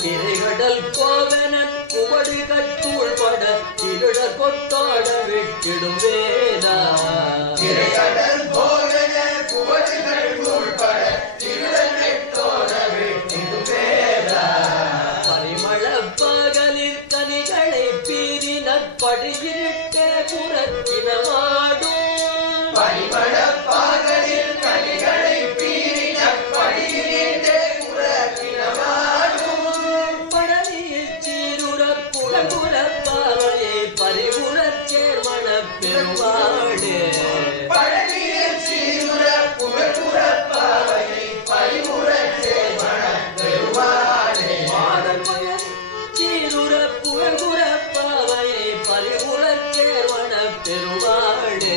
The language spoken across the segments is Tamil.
திரைகடல் கோவன குவடு கட்டூள் பட திருட கொட்டாட விட்டிடும் வேதா திரைகடல் கோவன குவடு கட்டூள் பட திருட கொட்டாட விட்டிடும் வேதா பரிமள பகலில் கனிகளை பீதி நற்படுகிட்டே புறத்தினமாடும் பரிமள பகலில் கனிகளை பீதி நற்படுகிட்டே புறத்தினமாடும் படலில் சீருற புறப்புறப்பாவையை பரிவுறச் சேர்மண பெருமாடு படலில் சீருற புறப்புறப்பாவையை பரிவுறச் சேர்மண பெருமாடு மாதமயன் சீருற புறப்புறப்பாவையை பரிவுறச் சேர்மண பெருமாடு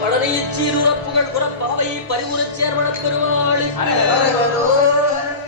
படனையில் சீருறப்புகள் புறப்பாவையை பரிவுறச் சேர்மண பெருமாள்